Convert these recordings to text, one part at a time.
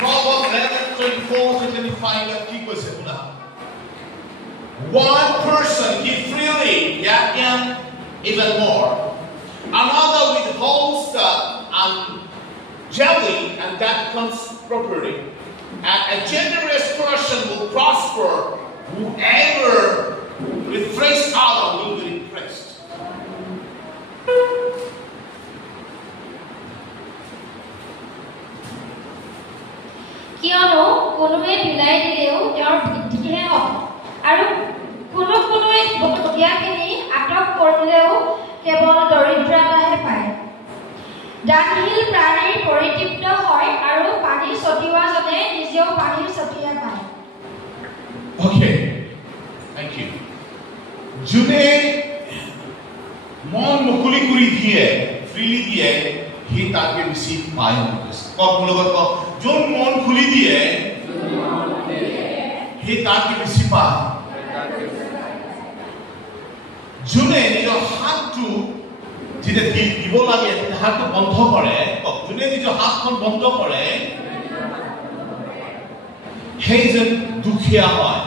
Proverbs 11:24-25 কি কৈছে শুনা One person give freely yet even more another withholds jelly and that comes property and a generous person will prosper whoever refreshes other will be impressed কিয়নো কোনোৱে বিলাই দিলেও তেওঁৰ বৃদ্ধিহে হয় আৰু কোনোৱে বটীয়াখিনি আটক কৰিলেও কেৱল দৰিদ্ৰতাহে পায় দানশীল প্ৰাণীৰ পৰিতৃপ্ত হয় আৰু পানী ছটিওৱাজনে নিজেও পানীৰ ছটিয়া পায় Okay, thank you. যোনে মন মুকলি কৰি দিয়ে ফ্ৰীলি দিয়ে সি তাকে বেছি পায় কক লগত কক যোন মন খুলি দিয়ে সি তাকে বেছি পায় যোনে নিজৰ হাতটো যেতিয়া দিব লাগে হাতটো বন্ধ কৰে যোনে নিজৰ হাতখন বন্ধ কৰে সেই যেন দুখীয়া হয়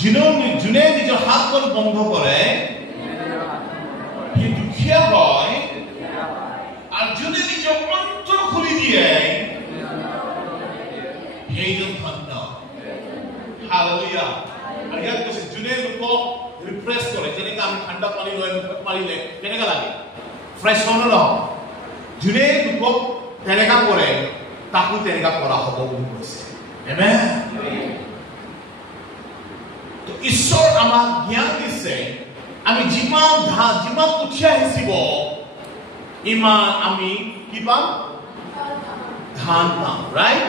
যোনে নিজৰ হাতখন বন্ধ কৰে সি দুখীয়া হয় আৰু যোনে নিজৰ অন্তৰ খুলি দিয়ে সেইজন ধন্য হালেলুয়া আৰু ইয়াত কৈছে যোনে লোকক ৰিফ্ৰেছ কৰে যেনেকৈ আমি ঠাণ্ডা পানী লৈ মাৰিলে কেনেকুৱা লাগে ফ্ৰেছ হয় ন যোনে লোকক তেনেকুৱা কৰে তাকো তেনেকুৱা কৰা হ'ব বুলি কৈছে আমেন তো ঈশ্বৰ আমাক জ্ঞান দিছে আমি যিমান কঠীয়া সিঁচিব ইমান আমি কি পাম ধান পাম ৰাইট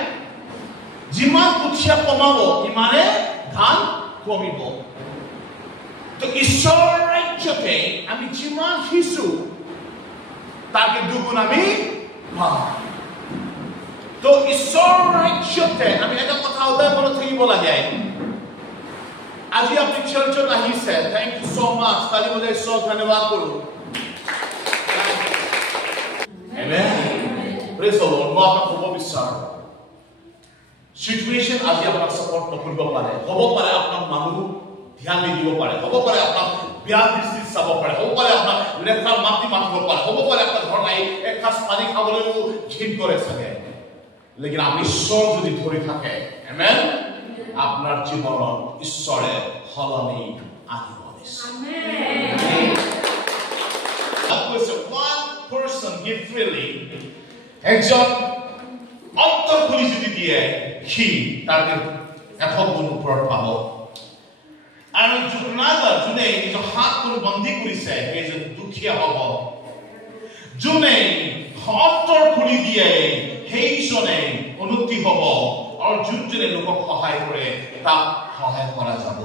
যিমান কঠীয়া কমাব ইমানে ধান কমিব তো ঈশ্বৰৰ ৰাজ্যতে আমি যিমান সিঁচো তাকে দুগুণ আমি পাম তো ঈশ্বৰৰ ৰাজ্যতে আমি এটা কথা সদায় মনত থাকিব লাগে আজি আপনি চাৰ্চত আহিছে থ্যাংক ইউ সো মাচ তালি বজাই ঈশ্বৰক ধন্যবাদ কৰো আমেন প্ৰেজ দ্য লৰ্ড মই আপোনাক ক'ব বিচাৰো সিচুৱেচন আজি আপোনাক সাপোৰ্ট নকৰিব পাৰে হ'ব পাৰে আপোনাক মানুহ ধ্যান দিব পাৰে হ'ব পাৰে আপোনাক বিয়া দৃষ্টি চাব পাৰে হ'ব পাৰে আপোনাক লেখা মাতি মাতিব পাৰে হ'ব পাৰে আপোনাৰ ঘৰ নাই এক সাঁজ পানী খাবলৈও ঘিন কৰে চাগে লেকিন আপুনি ঈশ্বৰ যদি ধৰি থাকে আমেন আপনার জীবনত ঈশ্বরে সলনি আহিব আমেন one person give freely একজন অন্তর খুলি যদি দিয়ে সি তাকে এখন গুণ ওপৰত পাব আৰু যোনে নিজৰ হাতখন বন্ধি কৰিছে সেইজন দুখীয়া হ'ব যোনে অন্তৰ খুলি দিয়ে সেইজনে উন্নতি হ'ব আৰু যোনজনে লোকক সহায় কৰে তাক সহায় কৰা যাব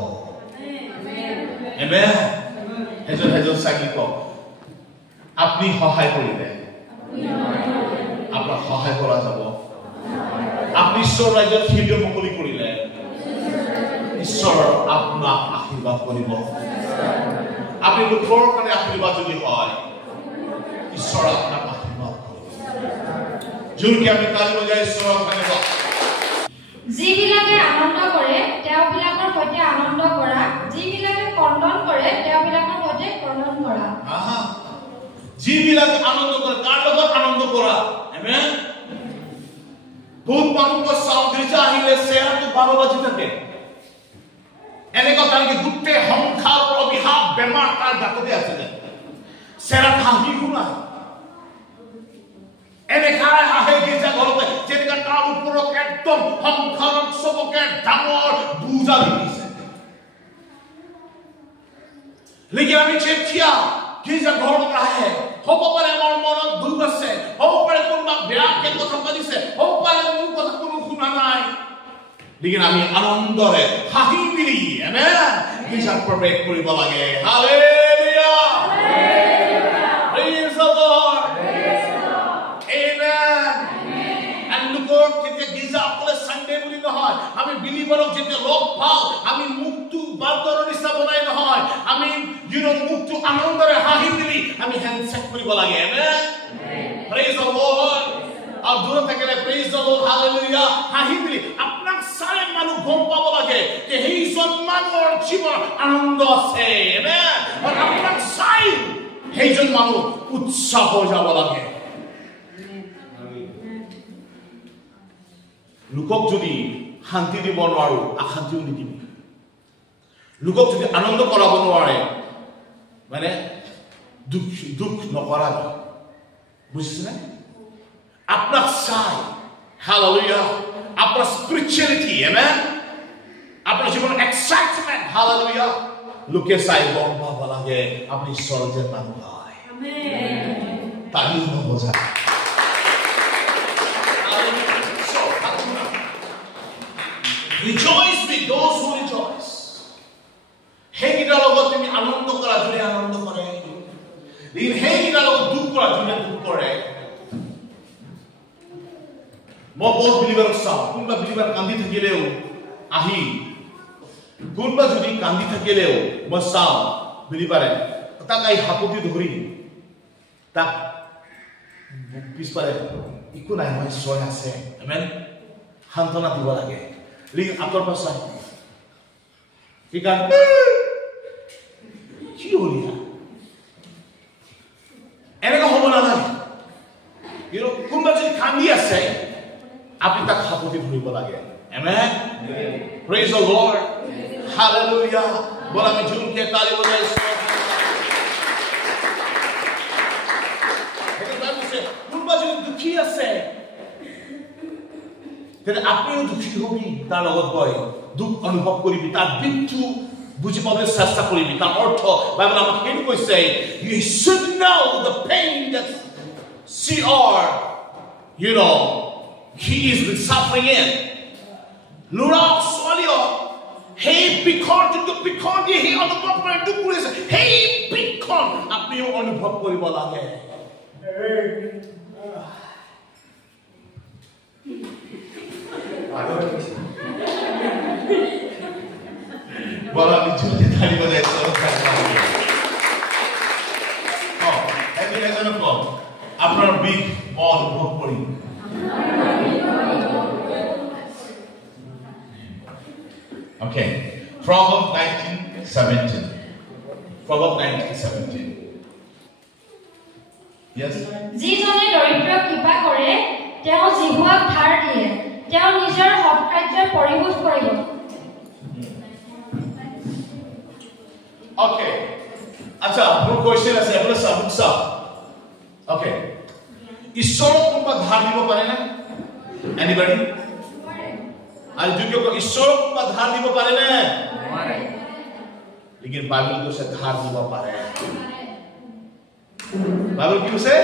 আমেন হেজন সাকিব আপনি সহায় কৰিলে আপোনাক সহায় কৰা যাব আপনি ঈশ্বৰ ৰাজ্যত হৃদয় মুকলি কৰিলে ঈশ্বৰ আপোনাক আশীৰ্বাদ কৰিব আপনি লোকৰ কাৰণে আশীৰ্বাদ যদি হয় ঈশ্বৰ আপোনাক আশীৰ্বাদ কৰিব যোনকে আমি তালি বজাই ঈশ্বৰক ধন্যবাদ যিবিলাকে আনন্দ কৰে তেওঁবিলাকৰ সৈতে আনন্দ কৰা যিবিলাকে কন্দন কৰে তেওঁবিলাকৰ সৈতে কন্দন কৰা যিবিলাকে আনন্দ কৰে তাৰ লগত আনন্দ কৰা আমেন বহুত মানুহ সাউন্ডৰিজা আহিলে চেহাৰাটো 12 বাজি থাকে এনেকুৱা কাৰণে গোটেই সংসাৰ অভিশাপ বেমাৰ তাৰ গাততে আছে চেহাৰা হাঁহি শুনা এনেকা আহে গিজা ঘৰতে যেনেকা তাৰ ওপৰত একদম সংসাৰত সবকে ডাঙৰ বুজা দিছে লেকিন আমি চেতিয়া গিজা ঘৰত আহে হ'ব পাৰে মোৰ মনত দুখ আছে হ'ব পাৰে কোনোবা বেয়াকে কথা পাতিছে হ'ব পাৰে মোৰ কথা কোনো শুনা নাই লেকিন আমি আনন্দৰে হাঁহি মিলি আমেন গিজা প্ৰৱেশ কৰিব লাগে hallelujah praise the lord Sunday বুলি নহয় আমি বিলিভাৰক যেতিয়া লগ পাওঁ আমি মুখটো বাদৰৰ নিচিনা বনাই নহয় আমি মুখটো আনন্দৰে হাঁহি দিলি আমি হেণ্ডশেক কৰিব লাগে আমেন প্ৰেজ দ্য লৰ্ড আৰু দূৰত থাকিলে প্ৰেইজ দ্য লৰ্ড হালেলুয়া হাঁহি বুলি আপোনাক চাই মানুহ গম পাব লাগে যে সেইজন মানুহৰ জীৱন আনন্দ আছে আমেন আৰু আপোনাক চাই সেইজন মানুহ উৎসাহ হৈ যাব লাগে লোকক যদি শান্তি দিব নোৱাৰো অশান্তিও নিদিম লোকক যদি আনন্দ কৰাব নোৱাৰে মানে দুখ নকৰা বুজিছেনে আপনাক চাই হালেলুয়া আপনার স্পিরিচুয়ালিটি আমেন আপনার জীবন এক্সাইটমেন্ট হালেলুয়া লোকে চাই গম পাব লাগে আপনি ঈশ্বরের যে মানুষ হয় আমেন তাই বোঝা Rejoice with those who rejoice. হেগিটা লগত তুমি আনন্দ কৰা যদি আনন্দ কৰে দিন হেগিটা লগত দুখ কৰা যদি দুখ কৰে মই বহুত বিলিভাৰ চাওঁ কোনবা বিলিভাৰ কান্দি থাকিলেও আহি কোনবা যদি কান্দি থাকিলেও মই চাওঁ বিলিভাৰে তাক এই হাতটি ধৰি তাক পিছপাৰে একো নাই মই ঈশ্বৰ আছে আমেন সান্তনা দিব লাগে লিং আতৰ পাছা ঠিক আছে কি হলিয়া এনেকা হ'ব নালাগে কোনবা যদি কান্দি আছে আপনি তাক হাতটি ধৰিব লাগে আমেন প্ৰেইজ দ্য লৰ্ড হালেলুয়া বলা আমি জুনকে তালি বজাইছো এটা তাৰ আছে কোনবা যদি দুখী আছে তেনে আপনিও দুখী হবি তাৰ লগত গৈ দুখ অনুভৱ কৰিবি তাৰ বিন্তু বুজি পাবলৈ চেষ্টা কৰিবি তাৰ অৰ্থ বাইবেল আমাক কি কৈছে you should know the pain that he is suffering in লুৰা ছোৱালীও সেই বিখন দিয়ে সেই অনুভৱ কৰে দুখ কৰিছে সেই বিখন আপনিও অনুভৱ কৰিব লাগে বলা নিচুতে তালি বজাইছো এদিন এজন কম আপনার বিগ অনুভব করি Okay, Proverbs 19:17. Proverbs 19:17. Yes. যিজনে দৰিদ্ৰ কৃপা কৰে তেওঁ জিহুৱাক ধাৰ দিয়ে তেওঁ নিজৰ সৎকাৰ্যৰ পৰিশোধ কৰিব Okay. আচ্ছা মোৰ কোৱেশ্চন আছে আপুনি সাবুকসা Okay. ঈশ্বৰ কোনবা ধাৰ দিব পাৰে না এনিবডি আর যোগ্য ঈশ্বর কোনবা ধার দিব পারে না পারে लेकिन বাইবেল কৈছে ধার দিব পারে বাইবেল কি কৈছে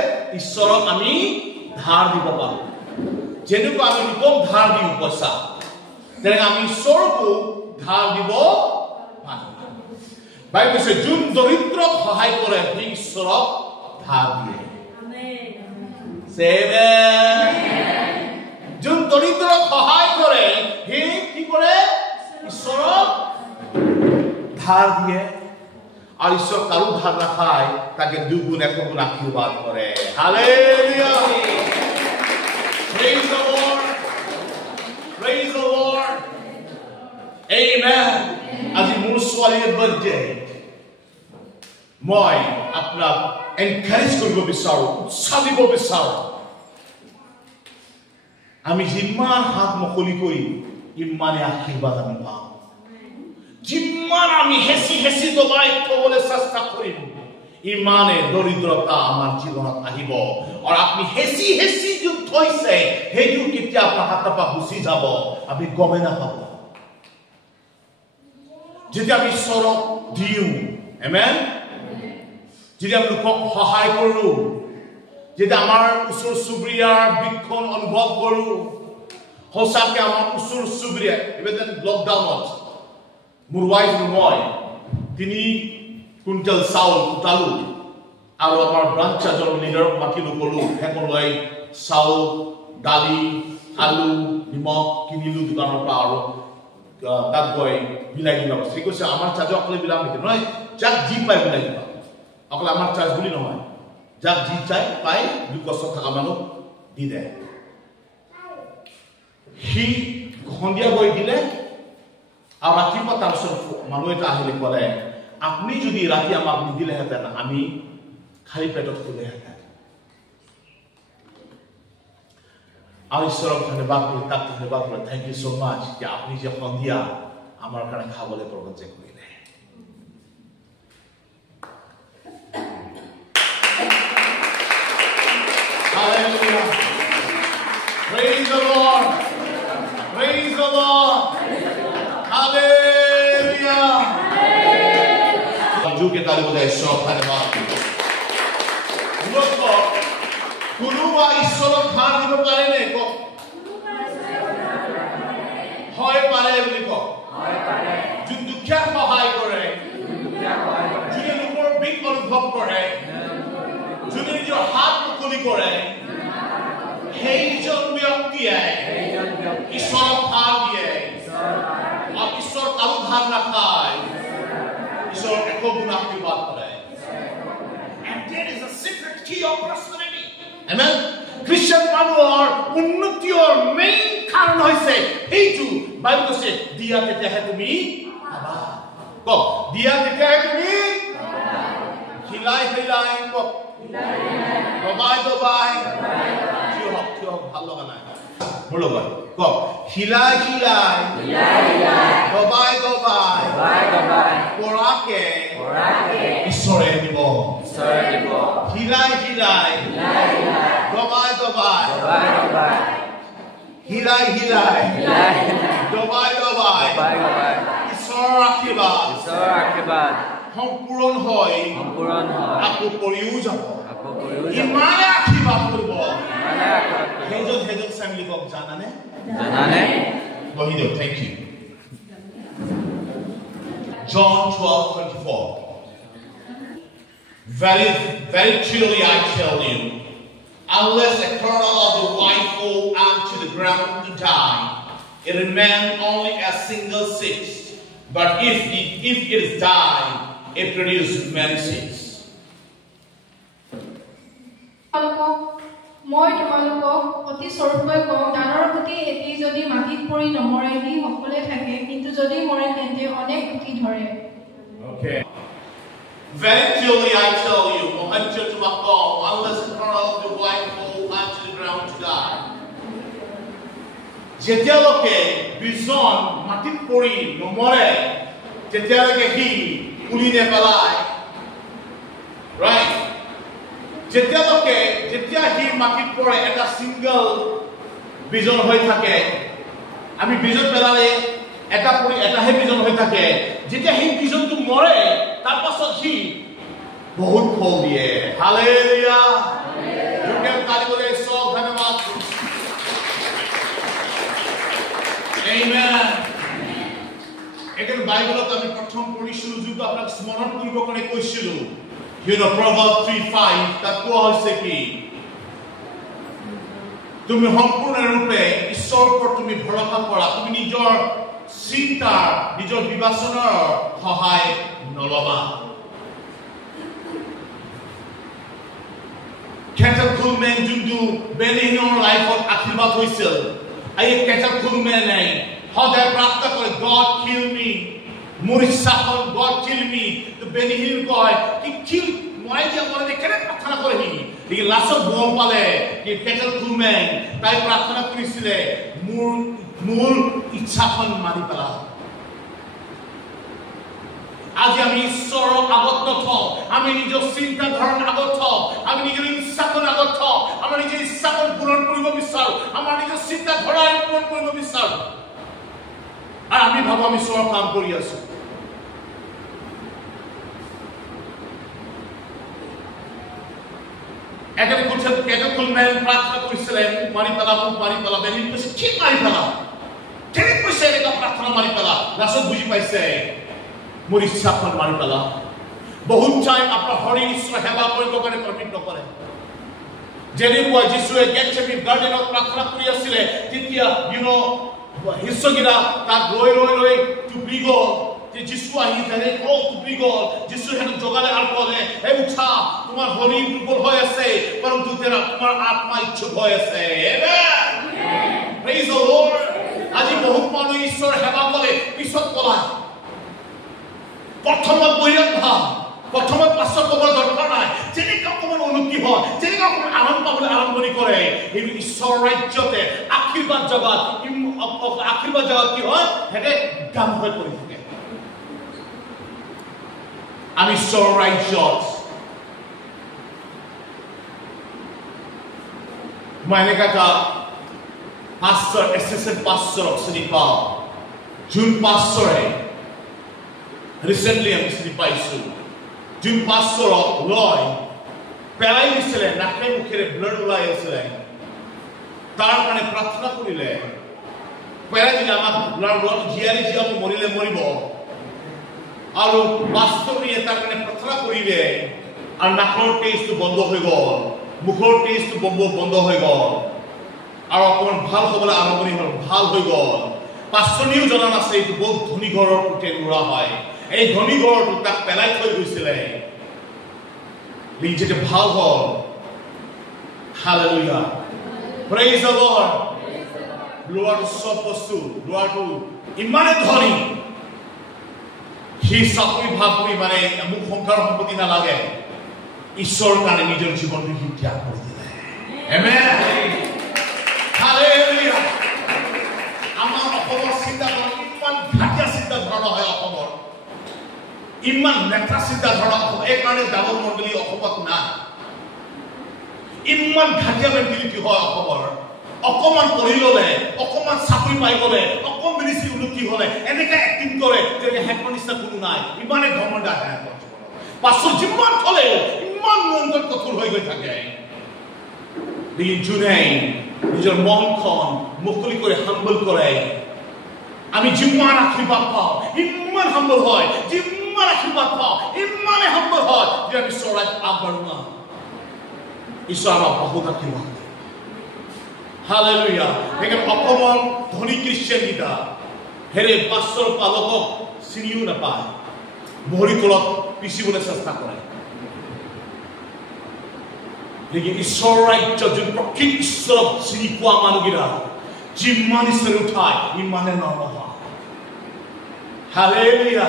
ঈশ্বরক আমি ধার দিব পাৰো যেনেকৈ আমি লোকক ধাৰ দিও পইচা তেনে আমি ঈশ্বৰকো ধাৰ দিব পাৰো বাইবেল কৈছে যোন দৰিদ্ৰক সহায় কৰে সেই ঈশ্বৰক ধাৰ দিয়ে আমেন যোন দৰিদ্ৰক সহায় কৰে হে কি কৰে ঈশ্বৰক ধাৰ দিয়ে আৰু ঈশ্বৰ কাৰো ধাৰ নাখায় তাকে দুগুণ একগুণ আশীৰ্বাদ কৰে hallelujah praise the Lord amen আজি মোৰ ছোৱালীৰ বাৰ্থডে মই আপোনাক এনকাৰেজ কৰিব বিচাৰো উৎসাহ দিব বিচাৰো আমি যিমান হাত মুকলি কৰি ইমানে আশীৰ্বাদ আমি পাম যিমান আমি হেঁচি দবাই থবলৈ চেষ্টা কৰিম ইমানে দৰিদ্ৰতা আমাৰ জীৱনত আহিব আৰু আপুনি হেঁচি যোন থৈছে সেইটো কেতিয়া আপোনাৰ হাতৰ পৰা গুচি যাব আপুনি গমেই নাপাব যেতিয়া আমি ঈশ্বৰক দিওঁ আমেন যেতিয়া আমি লোকক সহায় কৰোঁ যেটা আমার উসুর সুব্রিয়ার বিক্ষণ অনুভব করু হসাকে আমার উসুর সুব্রিয়া এবেন লকডাউনত মোর ওয়াইফ মই 3 কুইন্টাল চাউল কুটালু আর আমার ব্ৰাঞ্চাজৰ লিডাৰক মাতিলো কলো হেকন লৈ চাউল দালি আলু নিমখ কিনিলো দোকানৰ পৰা আৰু তাত গৈ বিলাই দিলা সি কৈছে আমাৰ চাৰ্জ অকলে বিলাম নেকি নহয় যাক জি পাই বিলাই দিবা অকলে আমাৰ চাৰ্জ বুলি নহয় যাক জি চাই পাই দুই কষ্ট থাকা মানুহ দি দে সি সন্ধিয়া গৈ দিলে আৰু ৰাতিপুৱা তাৰপিছত মানুহ এটা আহিলে ক'লে আপুনি যদি ৰাতি আমাক নিদিলেহেঁতেন আমি খালি পেটত শুলেহেঁতেন আৰু ঈশ্বৰক ধন্যবাদ কৰি তাক ধন্যবাদ কৰি থেংক ইউ ছ' মাছ যে আপুনি যে সন্ধিয়া আমাৰ কাৰণে খাবলৈ প্ৰবঞ্চ কৰিলে Hallelujah. Praise the Lord. Praise the Lord. Hallelujah. जो के ताली बजाय ईश्वर धन्यवाद लोग को कुनुवा ईश्वर खान দিব পাৰে নে কো হয় পাৰে বুলি কো হয় পাৰে যোন দুখীয়া সহায় কৰে যোনে লোকৰ বিক অনুভৱ কৰে যোনে নিজৰ হাত মুকলি কৰে সেইজন ব্যক্তিয়ে ঈশ্বৰক ধাৰ দিয়ে আৰু ঈশ্বৰ কাৰো ধাৰ নাখায় ঈশ্বৰ একো গুণ আশীৰ্বাদ কৰে and that is a secret key of prosperity amen Christian মানুহৰ উন্নতিৰ মেইন কাৰণ হৈছে এইটো বাইবেল কৈছে দিয়া তেতিয়াহে তুমি পাবা কক দিয়া তেতিয়াহে তুমি হিলাই হিলাই কক দবাই দবাই কিয় ভাল লগা নাই মোৰ লগত কক হিলাই হিলাই দবাই দবাই পৰাকে ঈশ্বৰে দিব হিলাই হিলাই দবাই দবাই হিলাই হিলাই দবাই দবাই ঈশ্বৰৰ আশীৰ্বাদ সম্পূৰ্ণ হয় আকৌ কৰিও যাব ইমানে আশীৰ্বাদ কৰিব সেইজন ফেমিলি কক জানানে বহি দিয়ক thank U John 12:24 Very truly I tell you unless a kernel of the wine fall onto the ground to die it remains only a single seed but if it is died it produces many seeds মই তোমালোকক অতি স্বৰূপকৈ কওঁ ডাঙৰ গুটি এটি যদি মাটিত পৰি নমৰে সি সকলে থাকে কিন্তু যদি মৰে তেন্তে অনেক গুটি ধৰে Okay. Very truly I tell you, unless a kernel of the wine fall onto the ground to die. যেতিয়ালৈকে বীজজন মাটিত পৰি নমৰে তেতিয়ালৈকে সি পুলি নেপেলায় right যেতিয়া সি মাটিত পৰে এটা সিংগল বীজন হৈ থাকে আমি বীজন পেলালে এটা পৰি এটাহে বীজন হৈ থাকে যেতিয়া সি বীজনটো মৰে তাৰ পাছত সি বহুত ফল দিয়ে হালেলুয়া যোগে তালি বলে সব ধন্যবাদ আমেন একেবাৰে বাইবেলত আমি প্ৰথম পঢ়িছিলো যোনটো আপোনাক স্মৰণ কৰিব কাৰণে কৈছিলো Proverbs 3:5 তাত কোৱা হৈছে কি তুমি সম্পূৰ্ণৰূপে ঈশ্বৰৰ ওপৰত তুমি ভৰসা কৰা তুমি নিজৰ চিন্তা নিজৰ বিবেচনাৰ সহায় নলবা Kettle Coleman যোনটো বেলিনৰ লাইফত আশীৰ্বাদ হৈছিল এই Kettle Coleman সদায় প্ৰাৰ্থনা কৰে God kill me মোৰ ইচ্ছা হ'ল God kill me তো বেনিহিল কয় কি কিল মই যে মনে কেনে প্ৰাৰ্থনা কৰে নি লাষ্টত গম পালে কি Kettle Coleman তাই প্ৰাৰ্থনা কৰিছিলে মোৰ ইচ্ছাখন মাৰি পেলা আজি আমি ঈশ্বৰৰ আগত নথওঁ আমি নিজৰ চিন্তা ধাৰণা আগত থওঁ আমি নিজৰ ইচ্ছাখন আগত থওঁ আমাৰ নিজৰ ইচ্ছাখন পূৰণ কৰিব বিচাৰো আমাৰ নিজৰ চিন্তা ধাৰা পূৰণ কৰিব বিচাৰো আৰু আমি ভাবো আমি ঈশ্বৰৰ কাম কৰি আছো একেবাৰে কৈছিল Kettle Coleman প্ৰাৰ্থনা কৰিছিলে মাৰি পেলা বেনিহিল কৈছে কি মাৰি পেলা কেনে কৈছে এটা প্ৰাৰ্থনা মাৰি পেলা লাষ্টত বুজি পাইছে মোৰ ইচ্ছাখন মাৰি পেলা বহুত টাইম আপোনাৰ হৰি ঈশ্বৰ সেৱা কৰিব কাৰণে পাৰমিট নকৰে যেনেকুৱা যিশুৱে গেটছেমানি গাৰ্ডেনত প্ৰাৰ্থনা কৰি আছিলে তেতিয়া শিষ্যগিৰা তাক লৈ টুপি গ'ল যে যিশু আহি যায় টুপি গ'ল যিশু হেনো জগালে আৰু ক'লে হে উঠা তোমাৰ শৰীৰ দুৰ্বল হৈ আছে পৰন্তু তোমাৰ আত্মা ইচ্ছুক হৈ আছে Amen. Praise the Lord. এই ঈশ্বৰ ৰাজ্যতে আশীৰ্বাদ জগত কি হয় হেতে গাম হৈ পৰি থাকে আমি ঈশ্বৰ ৰাজ্যত মই এনেকা এটা pastor assistant pastor of Sinipa June pastor recently আমি চিনি পাইছো June pastor of Loy পেলাই দিছিলে নাকে মুখেৰে ব্লাড ওলাই আছে তাৰ কাৰণে প্ৰাৰ্থনা কৰিলে পেলাই দিলে আমাক ব্লাড জিয়াৰি জিয়াব মৰিলে মৰিব আৰু বাস্তৱিক এটা কাৰণে প্ৰাৰ্থনা কৰিলে আৰু নাকৰ টেষ্টটো বন্ধ হৈ গ'ল মুখৰ টেষ্টটো বন্ধ হৈ গ'ল আৰু অকমান ভাল হ'বলৈ আৰম্ভণি হ'ল ভাল হৈ গ'ল পাঁচজনীও জনা নাছে এইটো বহুত ধনী ঘৰৰ পুতে ল'ৰা হয় এই ধনী ঘৰটো তাক পেলাই থৈ গৈছিলে যেতে ভাল হ'ল হালেলুয়া প্ৰেইজ দ্য লৰ্ড ল'ৰাটো চব বস্তু ল'ৰাটো ইমানে ধনী সি চাকৰি ভাবি মানে মোক সংসাৰ সম্পত্তি নালাগে ঈশ্বৰৰ কাৰণে নিজৰ জীৱনটো সি ত্যাগ কৰি দিলে আমেন হালেলুয়া আমাৰ অসমৰ চিন্তা ইমান ঘাটিয়া চিন্তা ধাৰণা হয় অসমৰ ইমান নেতা চিন্তা ধাৰণা এই কাৰণে ডাবল মণ্ডলী অসমত নাই ইমান ঘাটিয়া মেণ্টেলিটি হয় অসমৰ অকমান পঢ়ি ল'লে অকমান চাকৰি পাই গ'লে অকমান বেছি উন্নতি হ'লে এনেকৈ এক্টিং কৰে যে হেকৰ নিচিনা কোনো নাই ইমানে ঘমণ্ড আহে পাছত যিমান থ'লেও ইমান মনটো কঠোৰ হৈ গৈ থাকে যোনে নিজৰ মনখন মুকলি কৰি হাম্বল কৰে আমি যিমান আশীৰ্বাদ পাওঁ ইমান হাম্বল হয় যিমান আশীৰ্বাদ পাওঁ ইমানে হাম্বল হয় যে আমি ঈশ্বৰত আগবাঢ়ো না ঈশ্বৰ আমাক বহুত আশীৰ্বাদ দিয়ে হালেলুয়া সেইকাৰণে অসমৰ ধনী খ্ৰীষ্টিয়ান গীতা হেৰে পাঁচৰ পালকক চিনিও নাপায় ভৰি তলত পিচিবলৈ চেষ্টা কৰে लेकिन ईश्वर राज्य जो प्रकृत ईश्वर चिनी পোৱা মানুহগিৰা যিমান ঈশ্বৰ উঠায় ইমানে নৰহা হালেলুয়া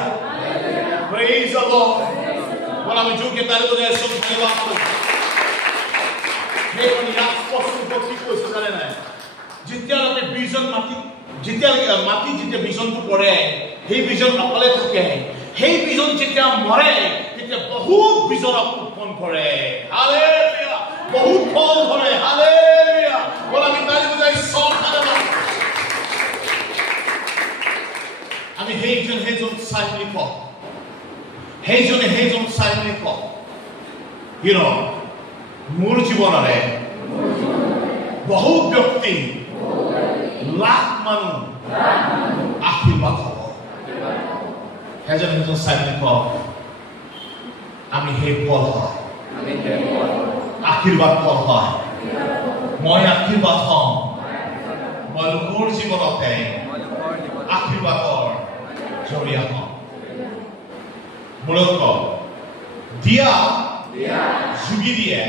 প্ৰেইজ দ্য লৰ্ড বলা আমি যোগে তাৰে দৰে সব ধন্যবাদ কৰো হে কোন ইয়াত স্পষ্ট কি কৈছে জানে নাই যেতিয়ালৈকে বিজন মাটি যেতিয়া বিজনটো পৰে সেই বিজন অকলে থাকে সেই বিজন যেতিয়া মৰে তেতিয়া বহুত বিজন উৎপন্ন কৰে হালেলুয়া বহুত ফল ধৰে হালেলুয়া বলা আমি তালি বজাই সব ধন্যবাদ আমি সেইজন চাই বুলি কওঁ সেইজন চাই বুলি কওঁ মোৰ জীৱনৰে বহুত ব্যক্তি লাখ মানুহ আশীৰ্বাদ হ'ব সেইজন চাই বুলি কওঁ আমি সেই ফল হয় আশীৰ্বাদ ফল হয় মই আশীৰ্বাদ হম মই লোকৰ জীৱনতে আশীৰ্বাদৰ জৰিয়া হম মূলত দিয়া যোগী দিয়ে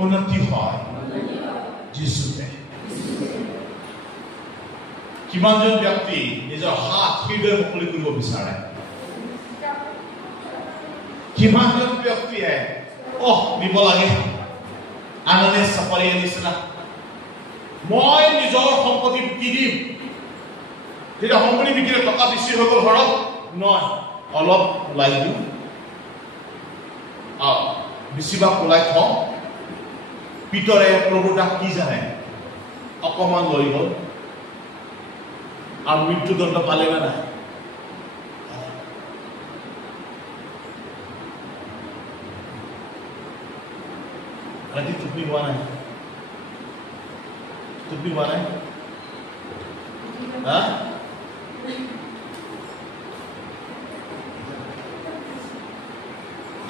উন্নতি হয় যিশুতে কিমানজন ব্যক্তি নিজৰ হাত হৃদয় মুকলি কৰিব বিচাৰে কিমানজন ব্যক্তিয়ে দিব লাগে আনন্দে চাপৰি আনিছিলা মই নিজৰ সম্পত্তি বিকি দিম যেতিয়া সম্পত্তি বিকিলে টকা বেছি হৈ গ'ল ঘৰত নহয় অলপ ওলাই দিওঁ বেছিভাগ ওলাই থওঁ পিতৰে প্ৰভুতাক কি জানে অকমান লৈ গ'ল আৰু মৃত্যুদণ্ড পালে নে নাই ৰাতি টোপনি হোৱা নাই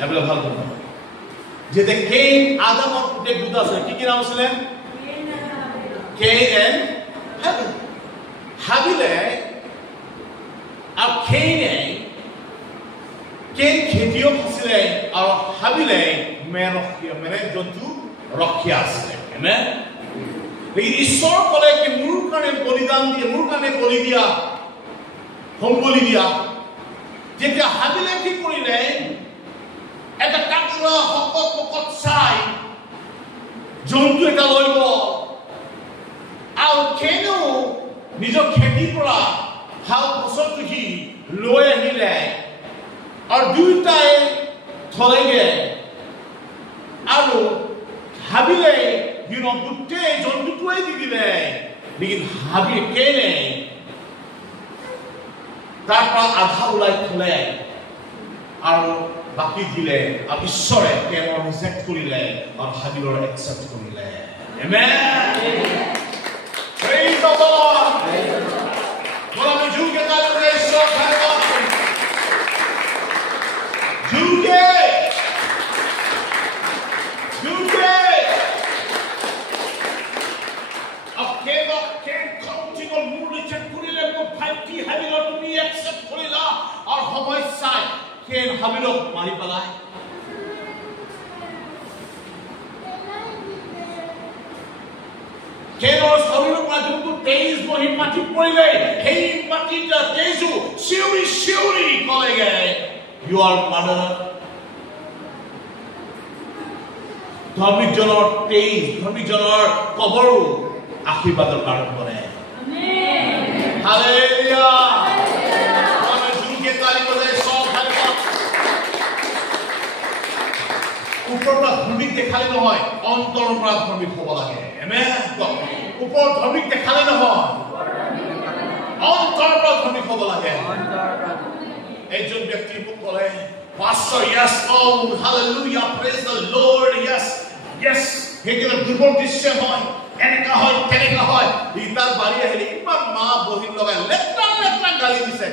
এবাৰ ভাল কথা যেতে কেইন আদামৰ পুতেক দুটা আছে কি নাম আছিলে কেইন এণ্ড হাবিল হাবিলে আৰু কেইন খেতিয়ক আছিলে আৰু হাবিলে মেনে জন্তু ৰক্ষা আছিলে ঈশ্বৰ ক'লে কি মোৰ কাৰণে বলিদান দিয়ে মোৰ কাৰণে বলি দিয়া সম্বলি দিয়া যেতিয়া হাবিলে কি কৰিলে এটা কাকৰা শকত মকত চাই জন্তু এটা লৈ গ'ল আৰু কেনেও নিজৰ খেতিৰ পৰা হাল ফচলটো সি লৈ আহিলে আৰু দুয়োটাই থলেগে আৰু ভাবিলে গোটেই জন্তুটোৱে দি দিলে লেকিন ভাবি কেনে তাৰ পৰা আধা ওলাই থলে আৰু বাকি দিলে আৰু ঈশ্বৰে কেনৰ ৰিজেক্ট কৰিলে আৰু হাবিলৰ একচেপ্ট কৰিলে আমেন praise the Lord বলা আমি যুগে তালে ঈশ্বৰ ধন্যবাদ যুগে Ken Habilok Maripalai. Kenos Habilok Majumku Days Mohim Mati Poile, Hey Matita Desu, Shuri, colleague. You are mother. Dhamik Janor Days, Dhamik Janor Koboru, Akibadar Karapore. Amen. Hallelujah. উপৰটা ধৰ্মিক দেখালে নহয় অন্তৰৰ পৰা ধৰ্মিক হ'ব লাগে আমেন ওপৰ ধৰ্মিক দেখালে নহয় অন্তৰৰ পৰা ধৰ্মিক হ'ব লাগে এজন ব্যক্তি মোক ক'লে pastor yes oh hallelujah praise the lord yes হেকিনা দুৰ্বল দৃশ্য হয় এনেকা হয় তেনেকা হয় ইতাৰ বাৰী আহিলে ইমান মা বহিন লগাই লেট্ৰা গালি দিছে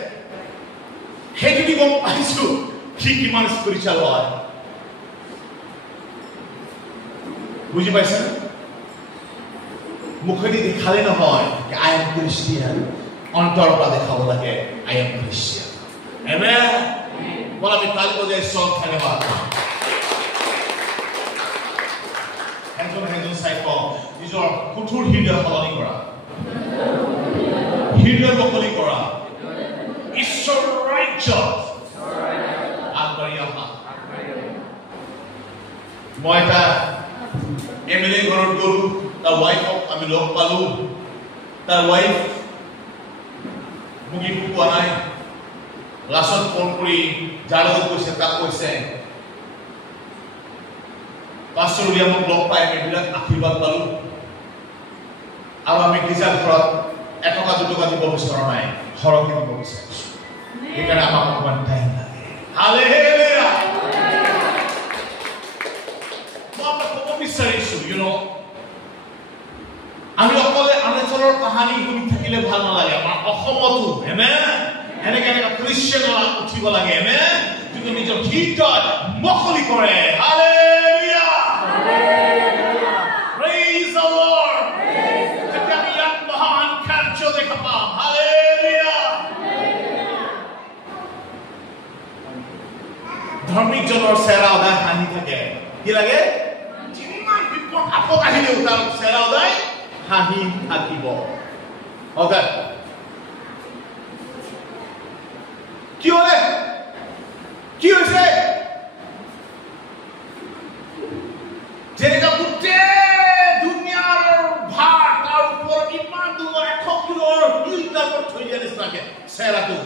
হেকিনি গম পাইছো কি কিমান স্পিৰিচুৱেল হয় বুঝি পাইছেন মুখেদি দেখালে নহয় আই এম ক্ৰিশ্চিয়ান অন্তৰৰ পৰা দেখাব লাগে আই এম ক্ৰিশ্চিয়ান আমেন বলা আমি তালি বজাই সব ধন্যবাদ হেজন সাইক নিজৰ কুঠুৰ হৃদয় সলনি কৰা হৃদয় মুকলি কৰা ঈশ্বৰ ৰাজ্যত আগবাঢ়ি অহা মই এটা এমএলএ ঘৰত গ'লো তাৰ ওয়াইফক আমি লগ পালো তাৰ ওয়াইফ মুগি পোৱা নাই লাষ্টত ফোন কৰি যাৰ লগত কৈছে তাক কৈছে পাষ্টৰ উলিয়ামক লগ পাই আমি বিৰাট আশীৰ্বাদ পালো আৰু আমি গীৰ্জা ঘৰত এটকা দুটকা দিব বিচৰা নাই সৰহকৈ দিব বিচাৰিছো সেইকাৰণে আমাক অকণমান টাইম লাগে হালেলুয়া বিচাৰিছো আমি অকলে আনেচৰৰ কাহানী শুনি থাকিলে ভাল নালাগে আমাৰ অসমতো এনেকে খ্ৰীষ্টিয়ান উঠিব লাগে যিটো নিজৰ হৃদয় মুকলি কৰে হালেলুয়া praise the Lord যেতিয়া আমি ইয়াত মহান কাৰ্য দেখা পাম হালেলুয়া ধৰ্মিকজনৰ চেহেৰা সদায় হাঁহি থাকে কি লাগে আপদ আহিলেও তাৰ চেহেৰা সদায় হাঁহি থাকিব সদায় কি হলে কি হৈছে যেনেকা গোটেই দুনিয়াৰ ভাৰ তাৰ ওপৰত ইমান দূৰৰ 100 কিলোৰ হিলটাপত থৈ দিয়া নিচিনাকে চেহেৰাটো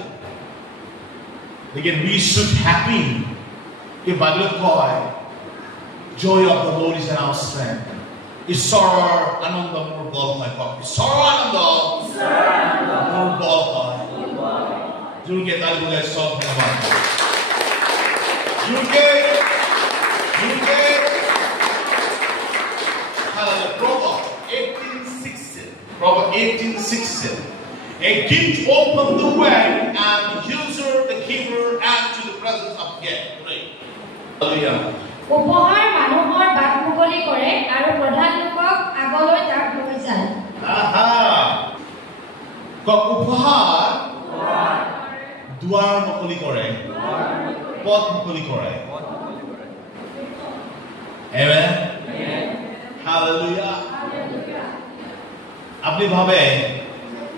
Again, we should happy कि Bible কয় joy of the Lord is our strength. ঈশ্বৰৰ আনন্দ মোৰ বল হয় ঈশ্বৰৰ আনন্দ মোৰ বল হয় জুকে তাল বলে সব ধন্যবাদ জুকে Proverbs 18:16 A gift open the way and user the giver into the presence of God. Hallelujah. উপহাৰ মানুহৰ বাট মুকলি কৰে আৰু প্ৰধান লোকক আগলৈ তাক লৈ যায় উপহাৰ দুৱাৰ মুকলি কৰে পথ মুকলি কৰে আমেন হালেলুয়া আপনি ভাবে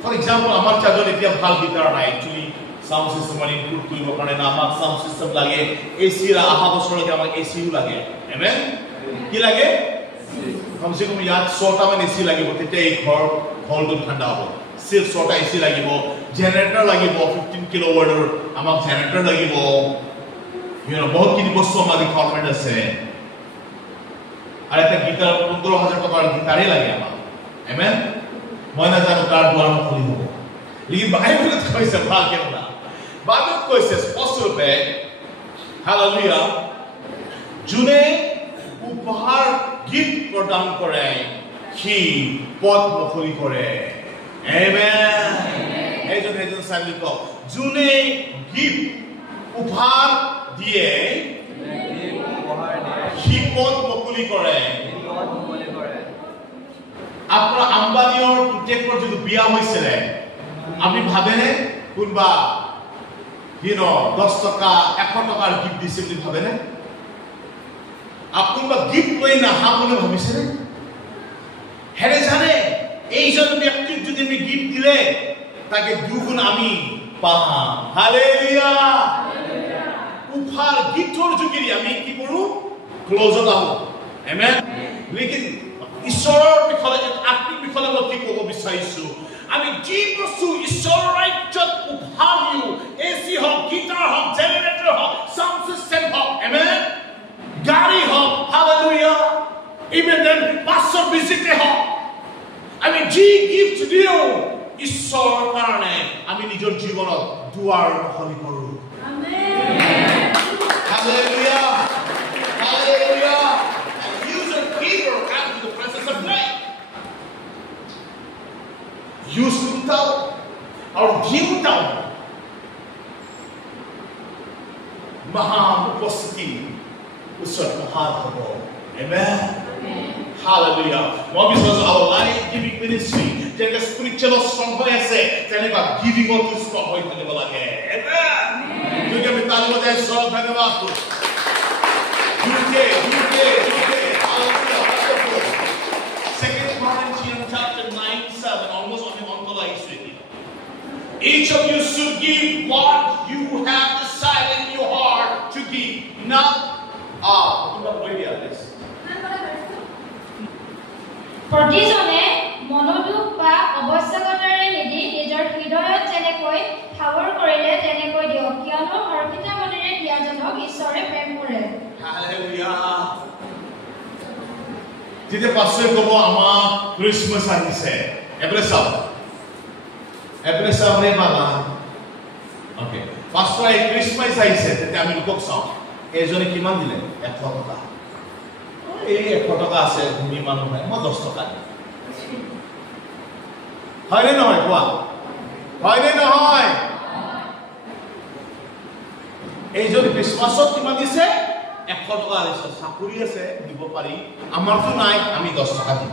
ফৰ এক্সাম্পল আমাৰ চাদৰ এতিয়া ভাল গিটাৰ নাই একচুয়ালি সাউন্ড সিস্টেম মানে ইনক্লুড কৰিব কাৰণে না আমাক সাউন্ড সিস্টেম লাগে এসি ৰা আহা বছৰলৈকে আমাক এসিও লাগে আমেন কি লাগে কমসে কম ইয়াত 6টা মান এসি লাগিব তেতিয়া এই হলটো ঠাণ্ডা হ'ব সিল 6টা এসি লাগিব জেনাৰেটৰ লাগিব 15 কিলোৱাটৰ আমাক জেনাৰেটৰ লাগিব বহুত কিনি বস্তু আমাৰ ৰিকোয়াৰমেন্ট আছে আৰু এটা গিটাৰ 15000 টকাৰ গিটাৰে লাগে আমাক আমেন মই না জানো তাৰ দুৱাৰ খুলি হ'ব লেকিন বাইবেলত কৈছে ভালকে শুনা বাইবেলত কৈছে স্পষ্টৰূপে হালেলুয়া যোনে উপহাৰ গিফ্ট প্ৰদান কৰে সি পথ মুকলি কৰে আমেন এজন চালিক যোনে গিফ্ট উপহাৰ দিয়ে সি পথ মুকলি কৰে আপোনাৰ আম্বানিৰ পুতেকৰ যদি বিয়া হৈছিল আপনি ভাবেনে কোনবা 10 টকা 100 টকাৰ গিফ্ট দিছিল বুলি ভাবেনে আপুনি বা গিফ্ট লৈ না হাবলে ভাবিছেনে হেৰে জানে এইজন ব্যক্তিক যদি আমি গিফ্ট দিলে তাকে দুগুণ আমি পাম হালেলুয়া উপহার গিফটৰ যোগেদি আমি কি কৰো ক্লোজত আহো আমেন লেকিন ঈশ্বৰৰ বিষয়ে আত্মিক বিষয়ে মই কি ক'ব বিচাৰিছো আমি যি বস্তু ঈশ্বৰৰ ৰাজ্যত উপহাৰ দিও এসি হওক গিটাৰ হওক জেনাৰেটৰ হওক সাউন্ড সিস্টেম হওক আমেন গাড়ী হওক হালেলুয়া ইভেন দেন পাস্টৰ ভিজিটে হওক আমি যি গিফট দিও ঈশ্বৰৰ কাৰণে আমি নিজৰ জীৱনত দুৱাৰ মুকলি কৰো amen hallelujah hallelujah and use a favor out of the presence of God use without or give down maha upasthiti usat mahal hobo amen hallelujah more because our life giving ministry take a spiritual strong hoy ase teneka giving also strong hoy thanibo lage amen you me tali bajay so dhanyawad to hallelujah second Corinthians chapter 9:7 almost on the ontology each of you should give what you have decided in your heart to give not প্ৰতিজনে মনোযোগ বা অৱশ্যকতাৰে নিদি নিজৰ হৃদয়ত যেনেকৈ ঠাৱৰ কৰিলে তেনেকৈ দিয়ক কিয়নো অৰ্পিত মনেৰে দিয়াজনক ঈশ্বৰে প্ৰেম কৰে হালেলুয়া যেতিয়া পাছে ক'ব আমাৰ ক্ৰিসমাস আহিছে এপ্ৰেছাব ৰে বাবা ওকে পাছৰ ক্ৰিসমাস আহিছে তেতিয়া আমি লোকক চাওঁ এজনে কিমান দিলে 100 টকা এই 100 টকা আছে ধনী মানুহ নাই মই 10 টকা হয়নে নহয় কোৱা হয়নে নহয় এইজন ক্ৰিসমাসত কিমান দিছে 100 টকা দিছে চাকৰি আছে দিব পাৰি আমাৰটো নাই আমি 10 টকা দিম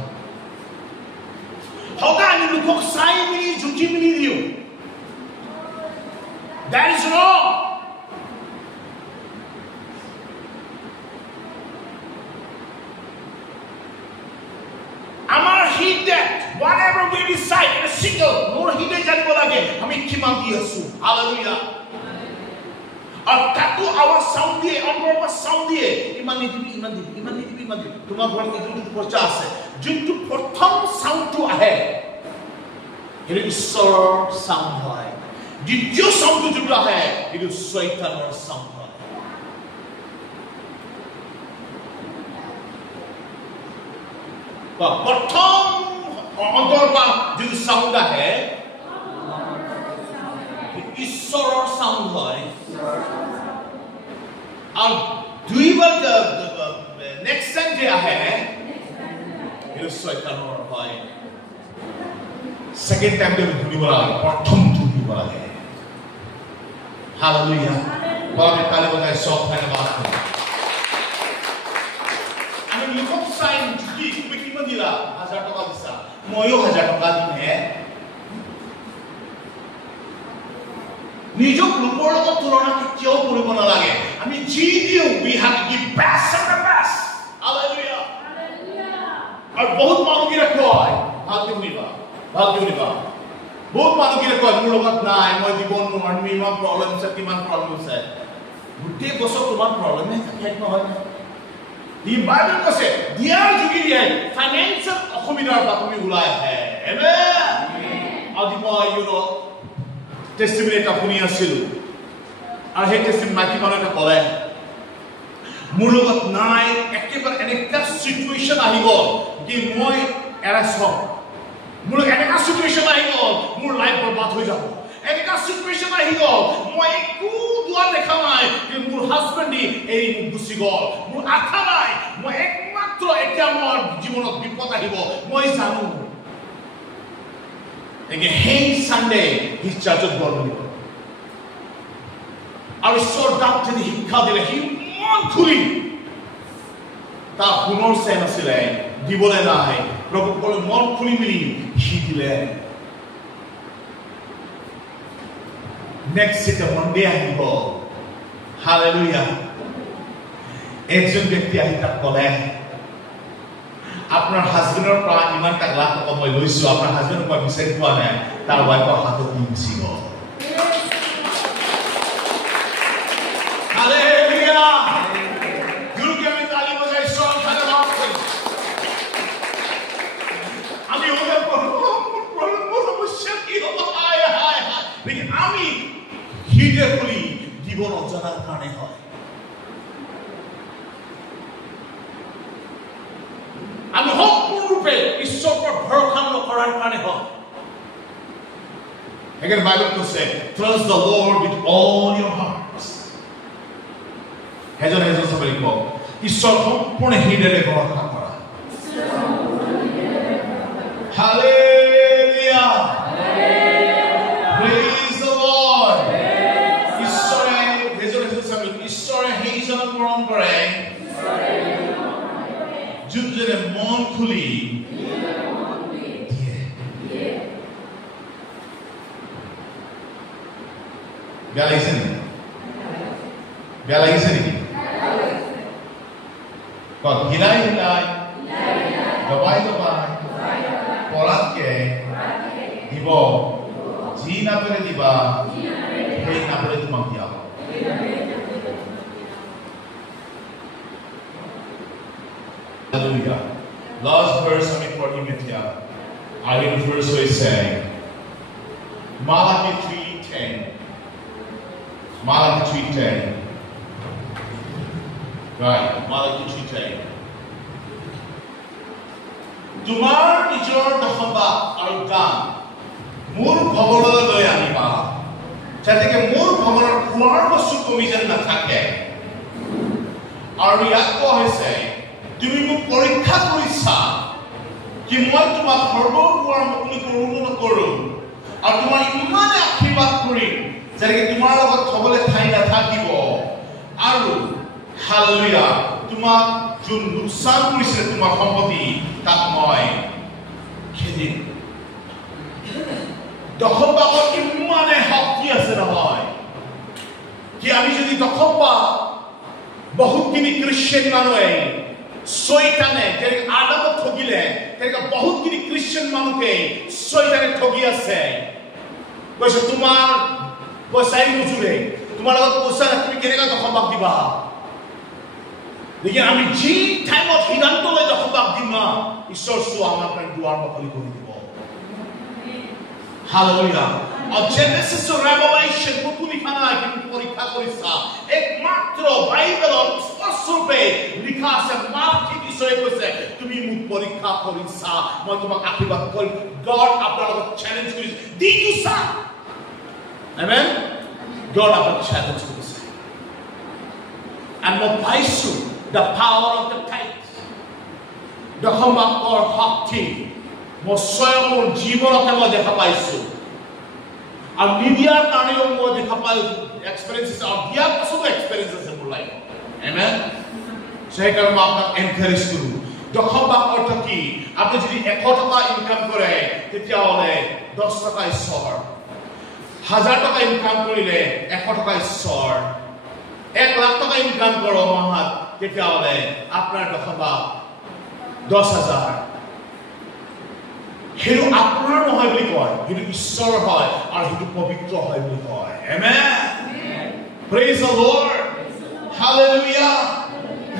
হগা আমি লোকক চাই মিলি জুটি মিলি দিও that is wrong আমাৰ hidden whatever we decide in a single more hidden জানিব লাগে আমি কিমান দি আছো hallelujah আর তাতো আওয়াজ সাউন্ড দিয়ে অন্তৰৰ সাউন্ড দিয়ে ইমান নিদিবি তোমাৰ ঘৰত এইটো খৰচা আছে যোনটো প্ৰথম সাউন্ডটো আহে এটা ঈশ্বৰৰ সাউন্ড হয় দ্বিতীয় সাউন্ডটো যোনটো আহে এটা শয়তানৰ সাউন্ড হয় প্ৰথম অন্তৰৰ যোনটো সাউন্ড আহে ঈশ্বৰৰ সাউন্ড হয় আৰ দুইবাৰ নেক্সট টাইম যে আহে এটা শয়তানৰ হয় সেকেন্ড টাইম যে ধুনিব লাগে প্রথম ধুনিব লাগে হালেলুয়া বাবা তালে বজায় সব ধন্যবাদ আমি লোকক চাই কি তুমি কিমান দিলা 1000 টকা দিছা ময়ো 1000 টকা দিমে নিজক লোকৰ লগত তুলনা কেতিয়াও কৰিব নালাগে আমি যি দিও we have to give best of the best hallelujah আৰু বহুত মানুহে কয় ভালকে শুনিবা বহুত মানুহে কয় মোৰ লগত নাই মই দিব নোৱাৰিম ইমান প্ৰবলেম আছে কিমান প্ৰবলেম আছে গোটেই বছৰ তোমাৰ প্ৰবলেমে থাকে নহয় ই বাইবেল কৈছে দিয়াৰ যোগেদিয়ে ফাইনেন্সিয়েল অসুবিধাৰ পৰা তুমি ওলাই আহে আমেন আজি মই টেষ্টিমনি এটা শুনি আছিলো আৰু সেই টেষ্টিমনি মাইকী মানুহ এটা ক'লে মোৰ লগত নাই একেবাৰে এনেকুৱা চিটুৱেশ্যন আহি গ'ল কি মই এৰাইছ মোৰ এনেকুৱা চিটুৱেশ্যন আহি গ'ল মোৰ লাইফ বৰবাদ হৈ যাব এনেকুৱা চিটুৱেশ্যন আহি গ'ল মই একো দুৱাৰ দেখা নাই যে মোৰ হাজবেণ্ডে এৰি মোক গুচি গ'ল মোৰ আশা নাই মই একমাত্ৰ এতিয়া মোৰ জীৱনত বিপদ আহিব মই জানো সেই চানডে সি চাৰ্চত গ'ল আৰু ঈশ্বৰ তাক যদি শিক্ষা দিলে সি মন খুলি তাৰ সোণৰ চেন আছিলে দিবলৈ নাই প্ৰভু ক'লে মন খুলি মিলি সি দিলে নেক্সট এটা মনডে আহিব হালেলুয়া একজন ব্যক্তি আহি তাক ক'লে আপোনাৰ হাজবেণ্ডৰ পৰা ইমান লাখ টকা মই লৈছো আপোনাৰ হাজবেণ্ডৰ পৰা বিচাৰি পোৱা নাই তাৰ ৱাইফৰ হাতত দি গুচি গ'ল হালেলুয়া গুৰুকে আমি তালি বজাই ঈশ্বৰ ধন্যবাদ কৰিম আমি ওদের সমস্যা কি হ'ব হায় হায় লেকিন আমি হৃদয় খুলি জীবন অজানার কারণে হয় আমি সম্পূর্ণরূপে ঈশ্বরের উপর ভরসা নকরার কারণে হয় এখানে বাইবেল কৈছে trust the lord with all your hearts হেজন সবাই কওক ঈশ্বর সম্পূর্ণ হৃদয়ে ভরসা করা হালেলুয়া praise the Lord ঈশ্বরে সেইজনক মৰম কৰে যোনজনে মন খুলি বেয়া লাগিছে নেকি হিলাই দবাই পৰাতকে দিব যি নাপৰে দিবা সেই নাপৰে তোমাক দিয়া হ'ব Hallelujah. Last verse আমি পঢ়িম এতিয়া আগৰ verse হৈছে Malachi 3:10 Malachi 3:10 Right, Malachi 3:10 তোমাৰ নিজৰ দশমভাগ আৰু দান মোৰ ভৱনলৈ লৈ আনিবা যাতে মোৰ ভৱনৰ খোৱাৰ বস্তু কমি যেন নাথাকে আৰু ইয়াত কোৱা হৈছে তুমি মোক পৰীক্ষা কৰিছা কি মই তোমাক সৰ্বপূৰ্ণ মুকলি কৰোঁ নকৰোঁ আৰু তোমাৰ ইমানে আশীৰ্বাদ কৰিম যাতে তোমাৰ লগত থবলৈ ঠাই নাথাকিব আৰু হালেলুয়া তোমাক যোন লোকচান কৰিছে তোমাৰ সম্পত্তি তাক মই খেদিম দশমভাগত ইমানে শক্তি আছে নহয় কি আমি যদি দশমভাগ বহুতখিনি খ্ৰীষ্টিয়ান মানুহে শয়তানে যেনে আদামক ঠগিলে তেনেকৈ বহুতখিনি খ্ৰীষ্টিয়ান মানুহকে শয়তানে ঠগি আছে কৈছে তোমাৰ পইচাই নুজুৰে তোমাৰ লগত পইচা নাই তুমি কেনেকৈ দশমভাগ দিবা লেকিন আমি যি টাইমত সিদ্ধান্ত লৈ দশমভাগ দিম না ঈশ্বৰ চোৱা আমাৰ কাৰণে দুৱাৰ মুকলি কৰি দিব Hallelujah. Of Genesis to Revelation, তুমি খানা কিন্তু পরীক্ষা করিছা একমাত্র বাইবেলত স্পষ্টরূপে লিখা আছে মার্কিন বিষয়ে কৈছে তুমি মোক পরীক্ষা করিছা মই তোমাক আশীর্বাদ কৰিম God আপোনাৰ লগত চ্যালেঞ্জ কৰিছে Did you son? Amen. God আপোনাক চ্যালেঞ্জ কৰিছে and মই পাইছো the power of the tithe দশমভাগৰ শক্তি মই স্বয়ং মোৰ জীৱনতে মই দেখা পাইছো আৰু মিডিয়াৰ কাৰণেও মই দেখা পাই এক্সপেৰিয়েন্সেস আৰু দিয়াৰ পাছতো এক্সপেৰিয়েন্স আছে মোৰ লাইফত আমেন সেইকাৰণে মই আপোনাক এনকাৰেজ কৰোঁ দশমভাগ অৰ্থ কি আপুনি যদি 100 টকা ইনকাম কৰে তেতিয়াহ'লে 10 টকা ঈশ্বৰ 1000 টকা ইনকাম কৰিলে 100 টকা ঈশ্বৰ 1 লাখ টকা ইনকাম কৰক মাহত তেতিয়াহ'লে আপোনাৰ দশমভাগ 10,000 হেৰু আপোনাৰ নহয় বুলি কয় কিন্তু ঈশ্বৰ হয় আৰু হেতু পবিত্ৰ হয় বুলি কয় amen praise the lord hallelujah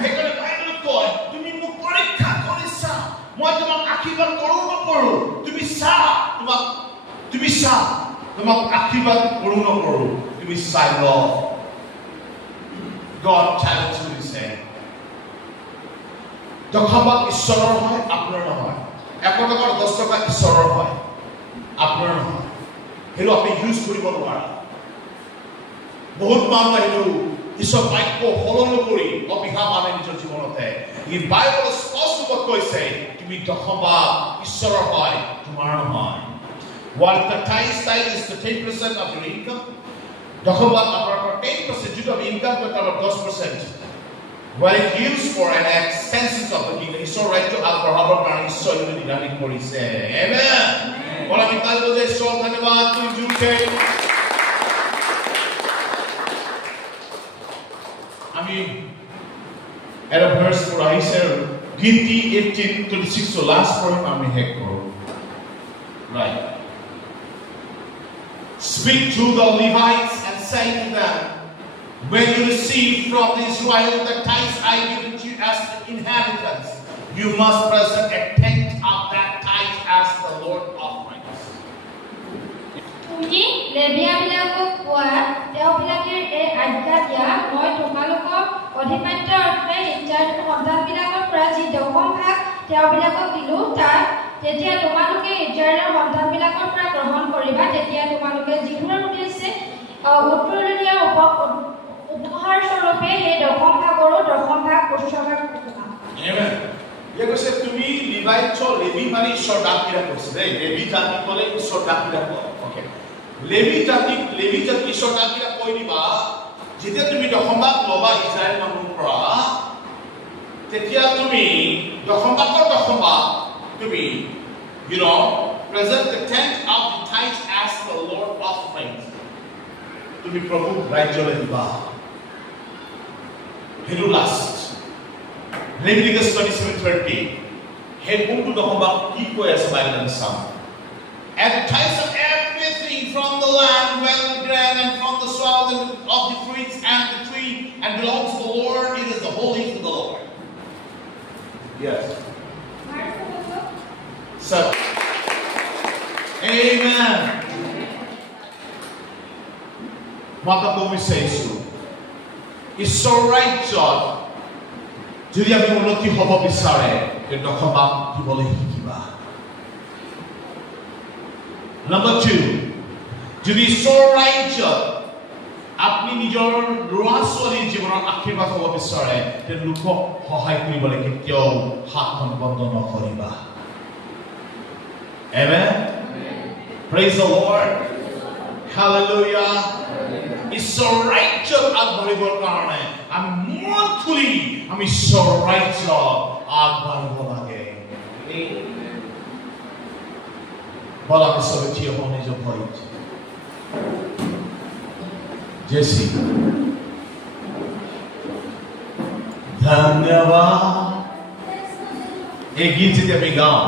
হেকলে বাইবেল কয় মই তোমাক আশীৰ্বাদ কৰোঁ নকৰোঁ তুমি চা তোমাক আশীৰ্বাদ কৰোঁ নকৰোঁ তুমি চাই ল God challenges you to say দখবাদ ঈশ্বৰৰ হয় আপোনাৰ নহয় 1 টকাৰ 10 টকা ঈশ্বৰৰ হয় আপোনাৰ নহয় হেলো আপুনি ইউজ কৰিব নোৱাৰা বহুত মানুহ হেলো ঈশ্বৰ বাক্য ফলন কৰি অভিশাপ আনে নিজৰ জীৱনতে এই বাইবেল স্পষ্টকৈ কৈছে তুমি দখবাদ ঈশ্বৰৰ হয় তোমাৰ নহয় while the tithe is the 10% of your income দখবাদ আপোনাৰ 10% যিটো ইনকাম টো তাৰ 10% when it used for an extension of the kingdom ঈশ্বৰ ৰাজ্য আগবঢ়াবৰ কাৰণে ঈশ্বৰ নিৰ্ধাৰণ কৰিছে amen বলা আমি তাই বজে ঈশ্বৰ ধন্যবাদ তুমি জুকে আমি এটা ভার্স পড়াইছে গিনতি 18:26 তো লাস্ট পয়েন্ট আমি হেক করব right speak to the Levites and say to them when you receive from Israel the tithes I give to you as an inheritance you must present a tenth of that tithe as the Lord offering তুমি লেবিয়াবিলাকক কোৱা তেওঁবিলাকে এই আজ্ঞা দিয়া মই তোমালোকক অধিপত্য অৰ্থে ইজৰাইলৰ সন্তানবিলাকৰ পৰা যি দশম ভাগ তেওঁবিলাকক দিলো তাক যেতিয়া তোমালোকে ইজৰাইলৰ সন্তানবিলাকৰ পৰা গ্ৰহণ কৰিবা তেতিয়া তোমালোকে যিবোৰৰ উদ্দেশ্যে উত্তৰলীয়া উপহাৰ স্বৰূপে সেই দশম ভাগ উৎসৰ্গা কৰিবা আমেন ইয়ে কৈছে তুমি লেবি মানে ঈশ্বৰ দাসীৰা কৈছে দেই লেবি জাতি ক'লে ঈশ্বৰ দাসীৰা ওকে লেবি জাতি ঈশ্বৰ দাসীৰা কৈ দিবা যেতিয়া তুমি দশম ভাগ ল'বা ইজৰাইল মানুহৰ পৰা তেতিয়া তুমি দশম ভাগ তুমি you know present the tenth of the tithe as the Lord offering তুমি প্ৰভু ৰাজ্যলৈ দিবা হেৰু last Leviticus 27:30 head to the home keep quiet by the sun and the tithes of everything from the land well grain and from the soil and of the fruits and the tree and belongs to the Lord it is the holy to the Lord yes so amen maka kami sa Isu ঈশ্বৰ ৰাজ্যত যদি আমি উন্নতি হ'ব বিচাৰে তে দশমাক দিবলৈ শিকিবা নম্বৰ 2 যদি ঈশ্বৰ ৰাজ্যত আপুনি নিজৰ ল'ৰা-ছোৱালীৰ জীৱনত আশীৰ্বাদ হ'ব বিচাৰে তে লোকক সহায় কৰিবলৈ কেতিয়াও হাতখন বন্ধ নকৰিবা amen praise the Lord hallelujah ঈশ্বৰ ৰাজ্যত আগবাঢ়িবৰ কাৰণে আমি মন খুলি আমি ঈশ্বৰ ৰাজ্যত আগবাঢ়িব লাগে বলা আমি থিয় হওঁ নিজৰ ভৰিত জেচি ধন্যবাদ এই গীত যেতিয়া আমি গাওঁ